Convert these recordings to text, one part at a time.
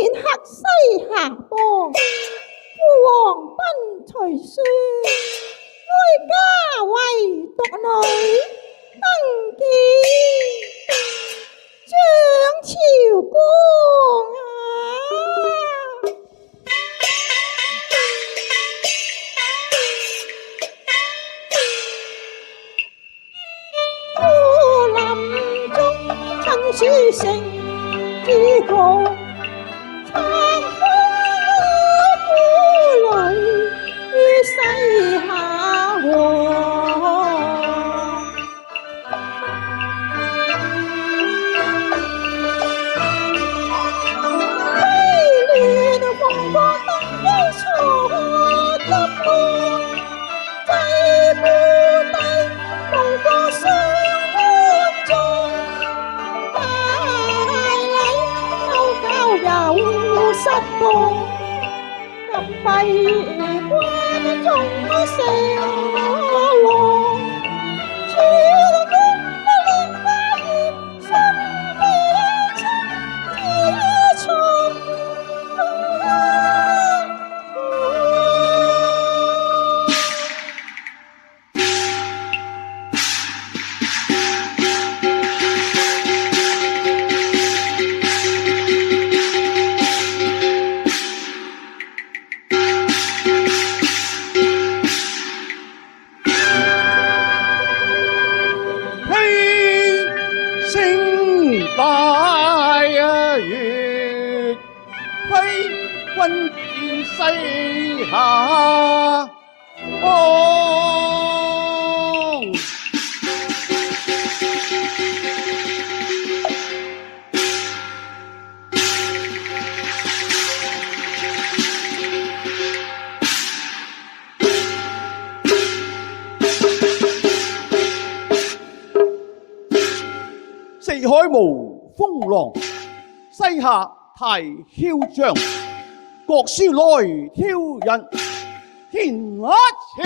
天客西下坡，父王奔隨書，哀家為獨女登基，掌朝光啊！我臨終親書成之告，參夫女於西夏王。悲戀風波登基錯執魔，祭故帝無過相歡中，大禮勾交有失當，今閉關中成王，處公不憐花葉，心悲親之重。大月揮軍戰西夏王，四海無風浪，西夏太囂張，國書來挑釁，天下朝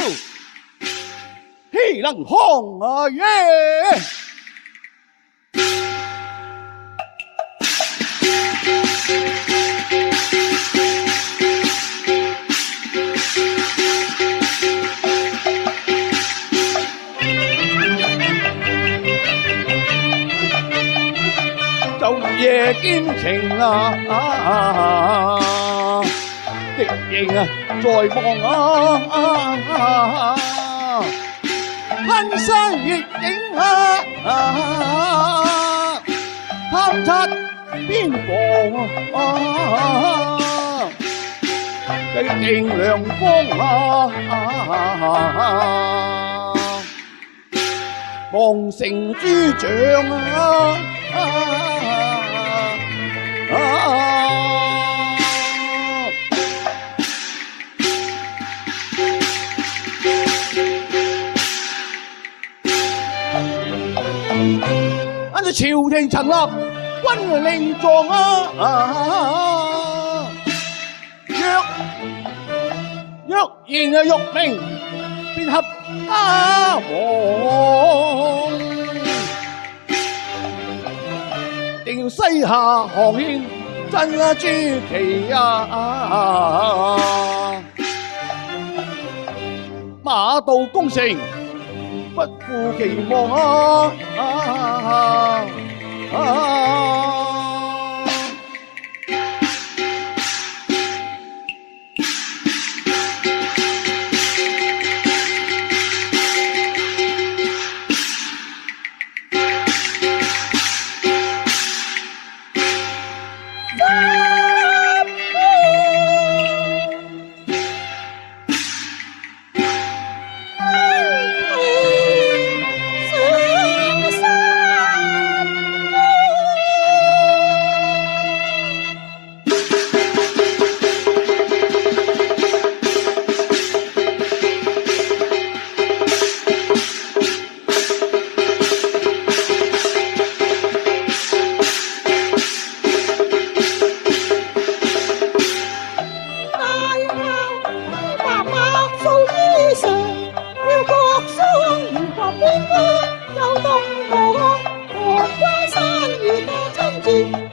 豈能抗耶？晝夜兼程敵營在望攀山越嶺探察邊防計定良方望成諸將按照朝廷陳立軍令狀若然欲明，便合家王，定要西夏航軒真諸旗馬到功成，不負期望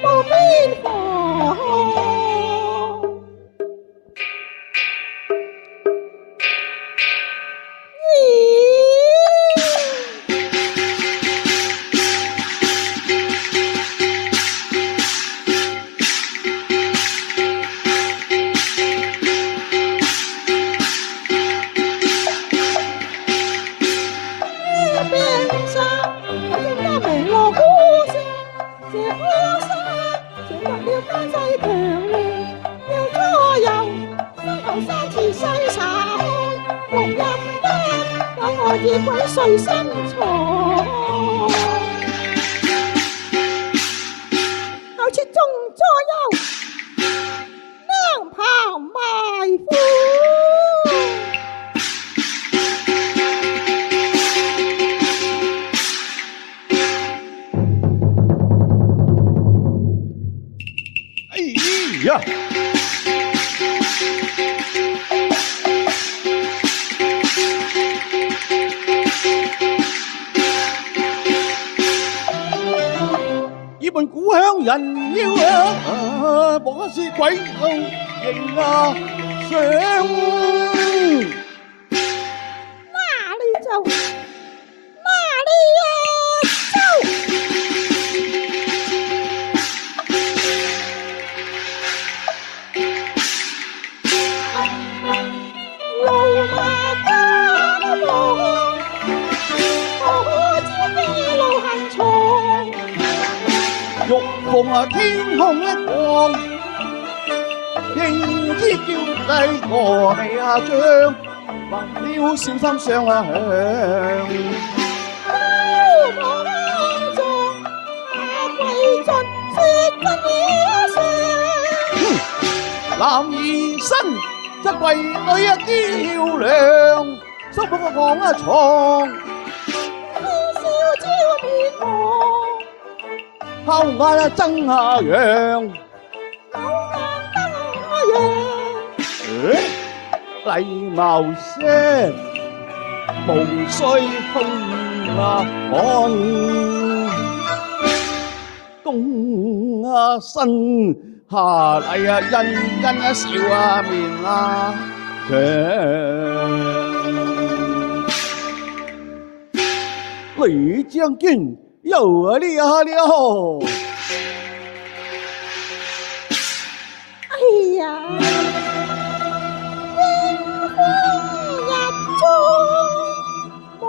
無邊防。轉入了江西強烈要左右，身後三次西查看，六日間有我異鬼睡身床，後設中左右，兩旁埋伏。呀！呢本故鄉人妖啊，莫是鬼後形啊上。哪裏走？哪裏走？路馬家望，可知飛路行長。玉鳳啊，天空一光，應知叫帝我未下將，還要小心上啊響。高望着那貴盡雪真野上，男兒身則貴女啊嬌亮，心抱個房啊床，笑招面黃。拋眼啊爭下陽，禮貌些，無須空啊看，公啊身下禮啊欣欣啊笑啊面啊長，雷將軍有啊了了。哎呀，煙風日中無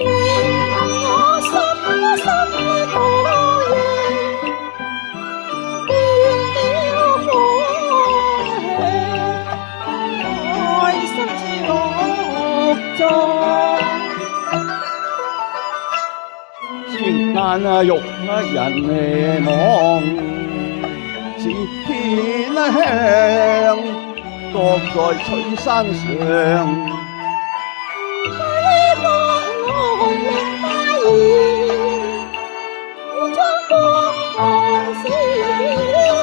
令我心心多嘢變了火氣。愛心之樂狀，千眼啊玉啊人望，似天啊香，各在翠山上。呢個龍靈花兒，將光芒閃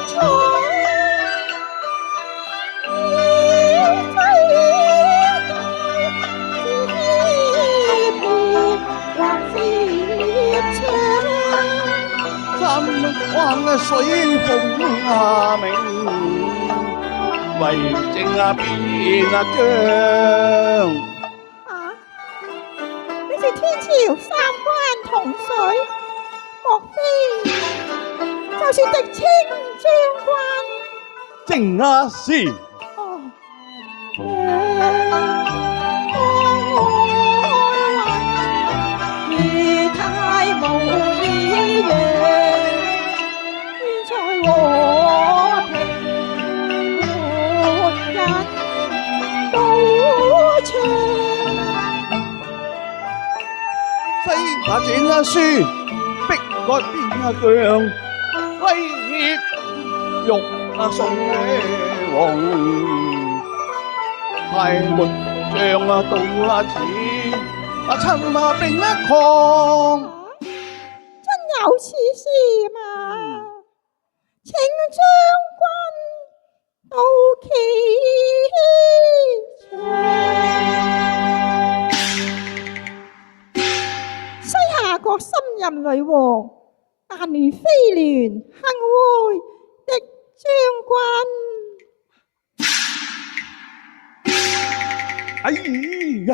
彩，要追帶是片還是長。三灣啊水風啊明，為政啊變啊僵。啊！你是天朝三關同水，莫非就是狄青將軍？正啊是，哦，義太無異樣，願在和平活緊都長。西下剪啊書，逼割邊啊強，威脅玉啊送王，太沒將啊到啊似啊親啊並一抗。真有此事嘛？請將軍到其場。西夏國新任女王，但願飛聯幸會的將軍。哎呀！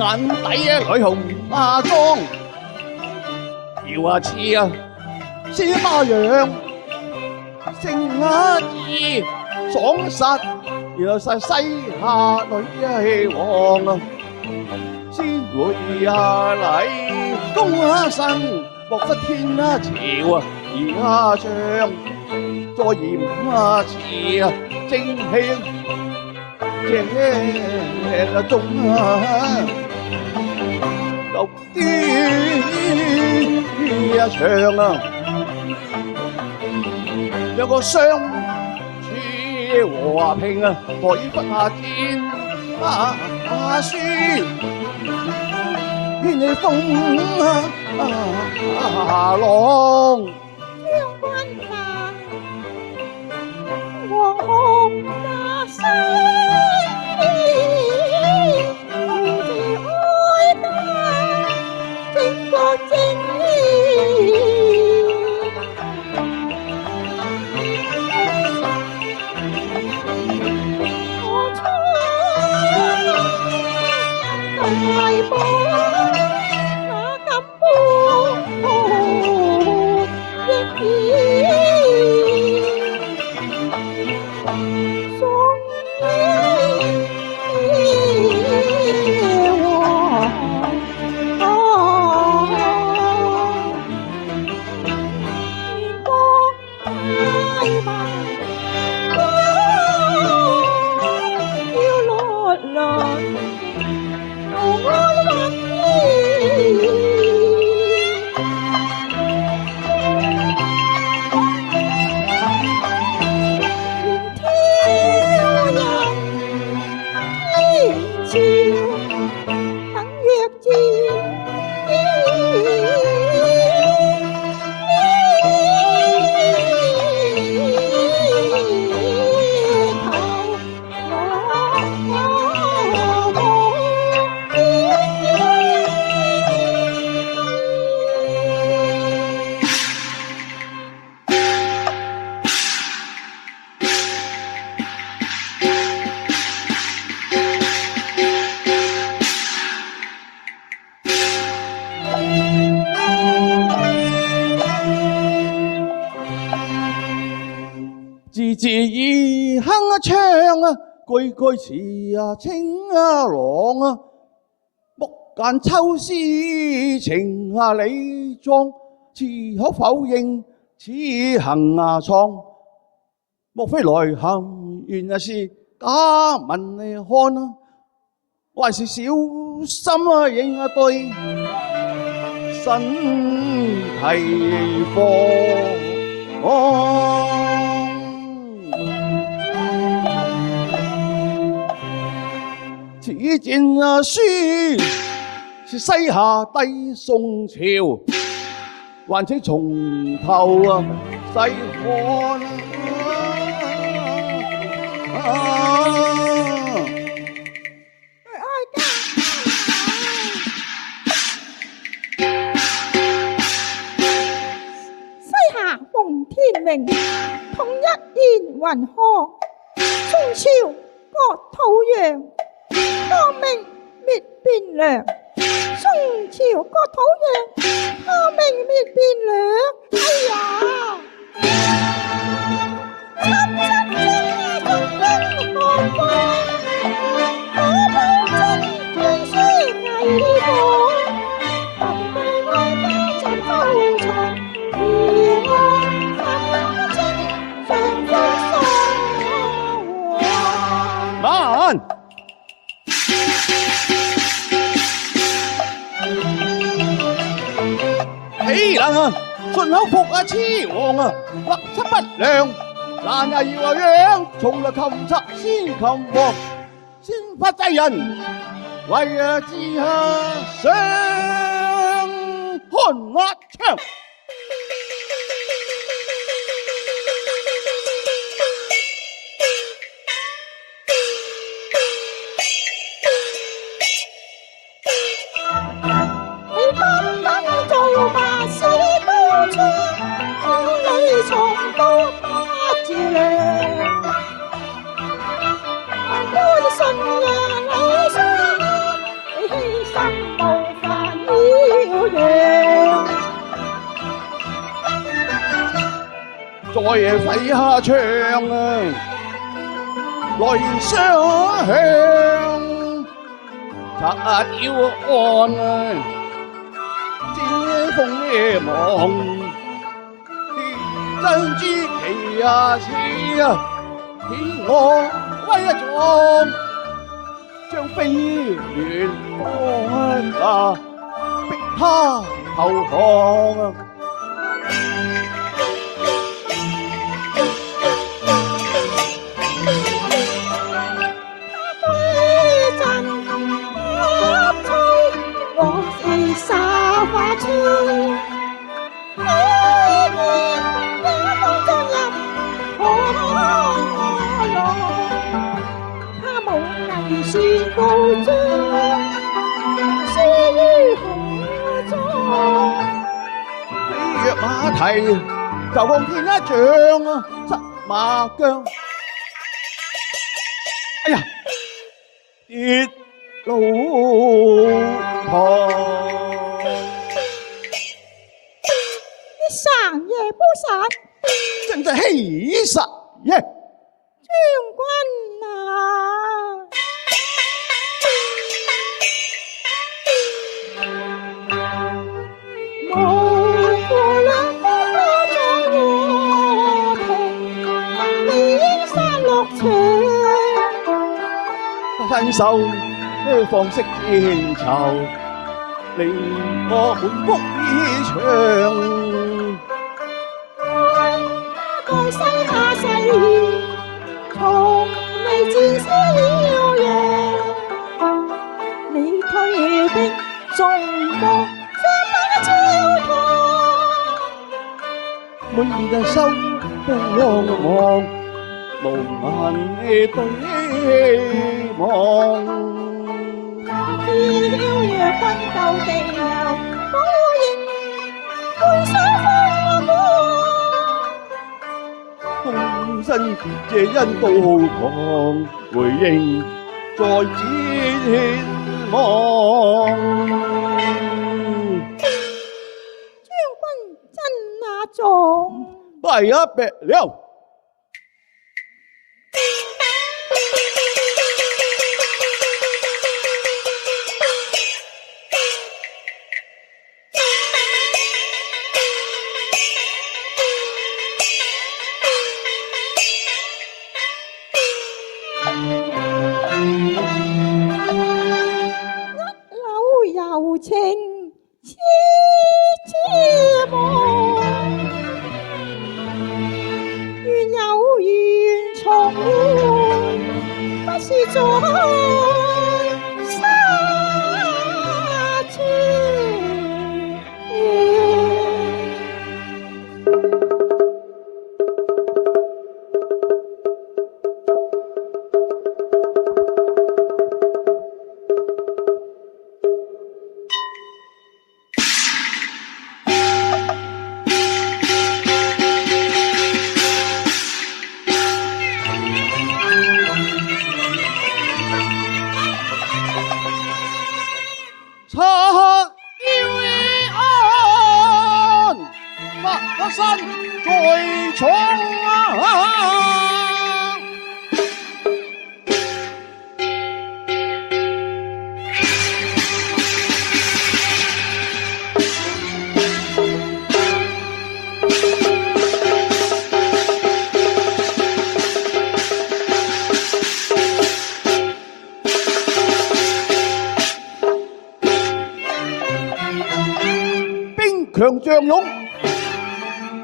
眼底啊女紅花妝，搖啊翅啊，司馬陽勝啊義爽實，然後西夏女王啊，先會啊禮公啊神，莫失天啊朝啊而將，再嚴啊詞啊正氣正啊中啊。獨啲唱啊，有個相處和平啊，何以不下天書？天氣風浪，將軍啊，黃紅大西。字字兒哼啊唱啊，句句詞啊清啊朗啊，木間秋思情啊理壯，似可否認此行啊創？莫非來行原來是假文嚟看啊，還是小心啊應啊對身體課？此件啊書是西夏帝宋朝，還請從頭啊細看西夏奉天命，統一燕雲河，宋朝割土洋。抗命滅汴梁，宋朝割土洋，抗命滅汴梁。哎呀，七七精中英雄光，我保證天書危火，不對外家陣收藏，而我心精上風喪。慢！豈能啊，順口服啊，痴王啊，立心不良，難啊要啊樣，從來擒賊先擒王，先發制人，為啊治下上看壓槍。再揮下槍啊，來相向，擦雕案啊，遮風夜望，真知其似啊，顯我威壯，將飛亂放啊，逼他投降啊！沙發處，可見也當進入可樂。他無藝算高張，輸於何裝？飛躍馬蹄，就望天一丈啊，失馬姜。哎呀，跌路旁。上夜不散，真係喜實耶！將軍啊，無負兩方多壯和平，連山落場，親手放式戰籌，令我滿腹意腸。西下世，從未戰死了贏。你退兵中國，將不朝堂。滿意嘅心都仰望，無限對望。知了若軍鬥地遊，我仍會想放過。空身謝恩道旁，回應在展望。將軍真那壯，拜一別了。一縷柔情痴痴望，願有緣重會，不是在沙處。擦雕案，不身在闖啊！兵強將勇，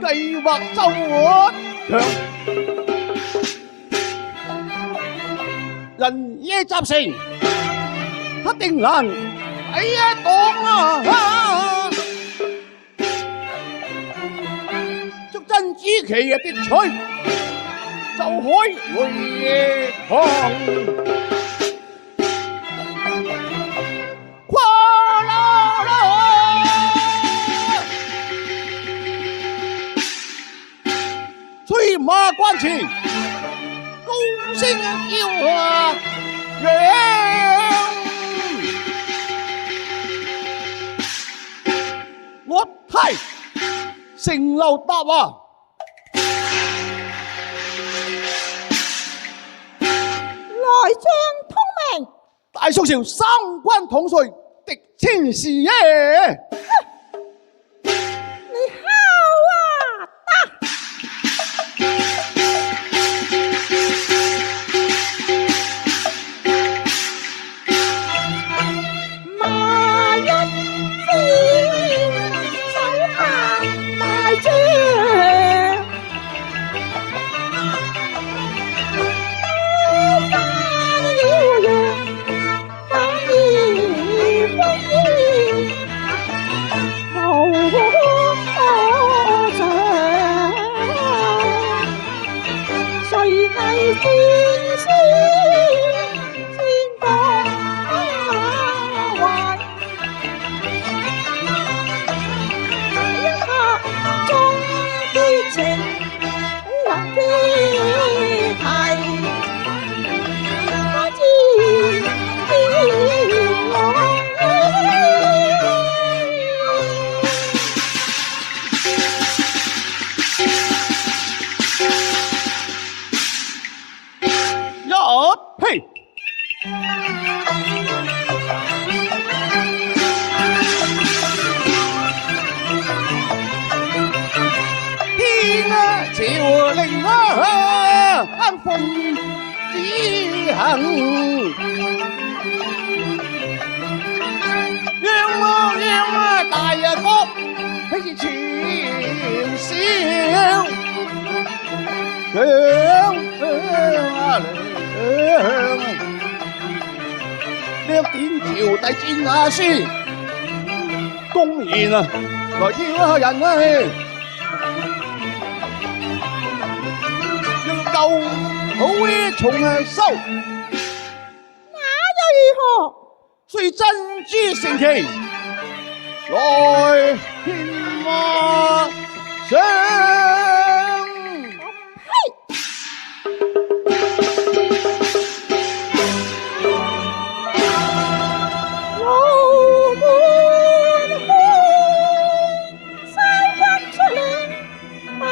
計劃周詳，人野集成，一定難抵一擋啊！捉真知其嘅奪取，就海回夜航。催馬關前，高聲叫啊揚！我睇城樓答話，將通明，大宋朝三軍統帥敵千時耶！你好啊，馬一先手下大將，翻了陽，反而風煙，無可想，誰藝戰先當還？一刻中必情，人必提。我知天一呸！天啊，朝令啊，奉旨行。讓大國起前宵，亮點朝帝戰下書，公然啊來挑人啊！要救好嘅從收，那又如何？雖珍珠成奇，來天馬上。路滿空，三軍出領馬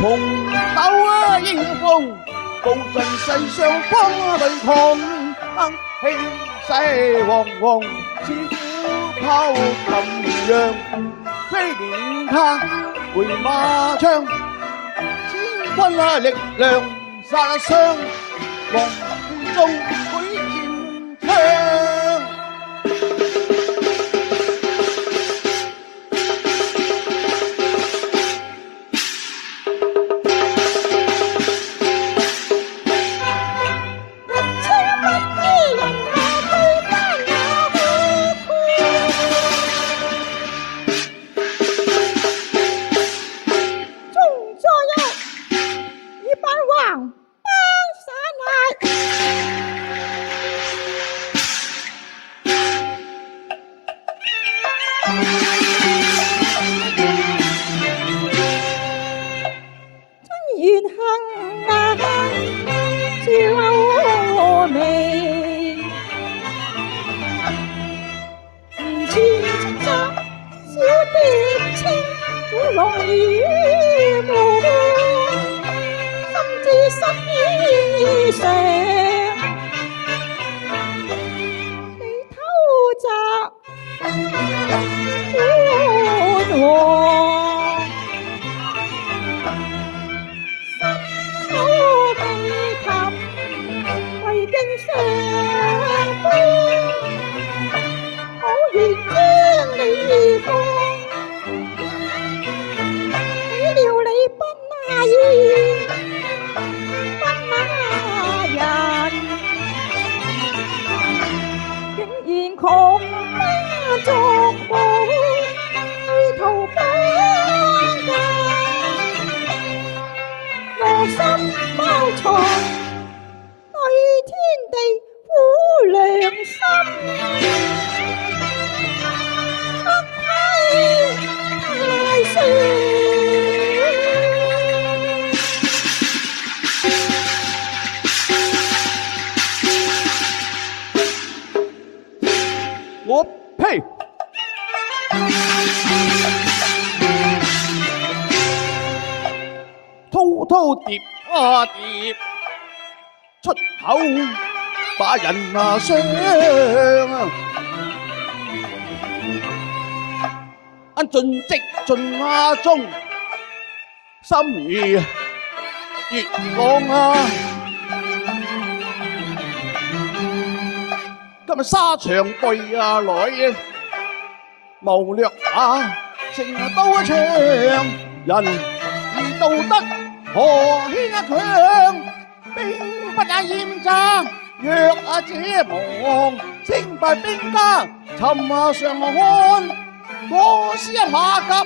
紅豆英風，布陣世上方對抗，氣勢煌煌，似虎豹擒羊，飛連他回馬槍，千軍力量殺傷，黃氣中舉戰槍。緣恨啊，照眉，面前叱咤小蝶青，烏龍與霧，心知心意上，你偷襲官王。上方，好願將你放。我呸！滔滔疊啊疊，出口把人啊傷啊！盡職盡啊中，心如月朗啊！今日沙場對啊來，謀略啊成刀槍，人而道德何牽啊強？兵不也厭詐，若啊這亡，勝敗兵家尋啊上看。我師馬甲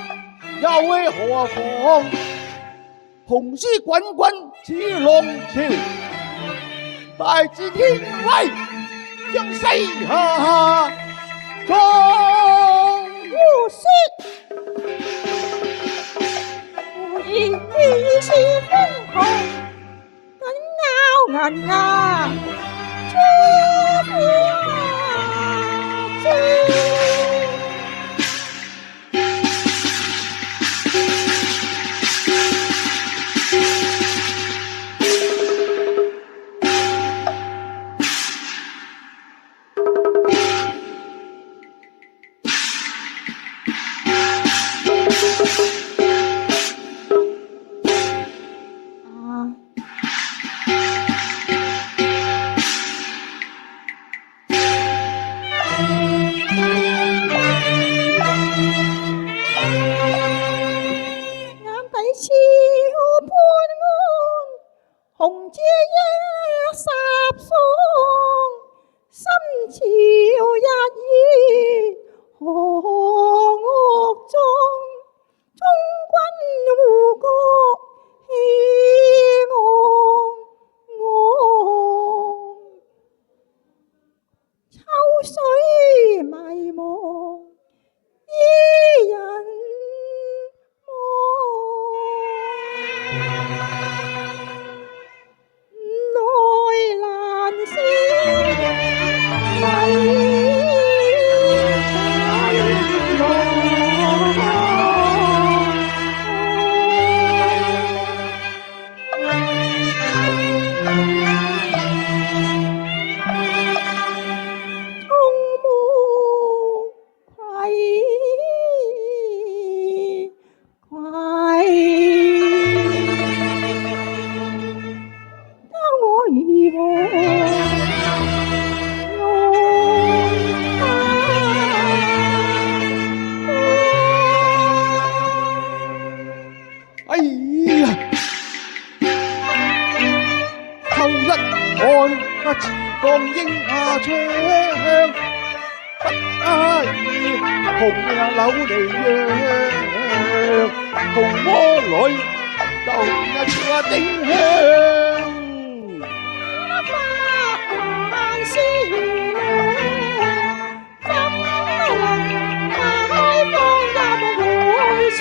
又為何妨？雄師滾滾似浪潮，大志天威將西夏壯。胡說！胡言已是瘋狂，緊咬銀牙，豬啊豬！朝判案，紅遮一霎爽，心潮日意何惡狀？中軍護國氣昂昂，秋水迷茫伊人。哎呀，後一看啊，持鋼鷹啊槍，不意紅啊柳離陽，紅魔女就啊朝啊丁香，萬事亮，怎能開放入會場？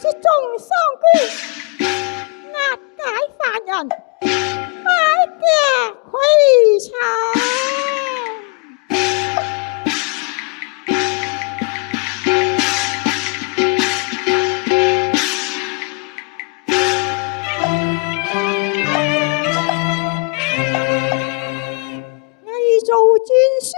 眾商官押解犯人，擺架窺察。偽造戰書。